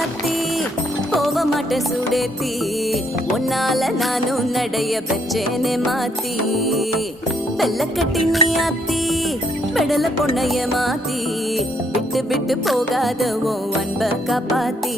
ராசாத்தி போக மாட்ட சுடேத்தி உன்னால நானும் நடைய பெற்றேனே மாத்தி வெள்ள கட்டி நீ ஆத்தி பெடல பொண்ணைய மாத்தி விட்டு விட்டு போகாத உன் அன்ப காப்பாத்தி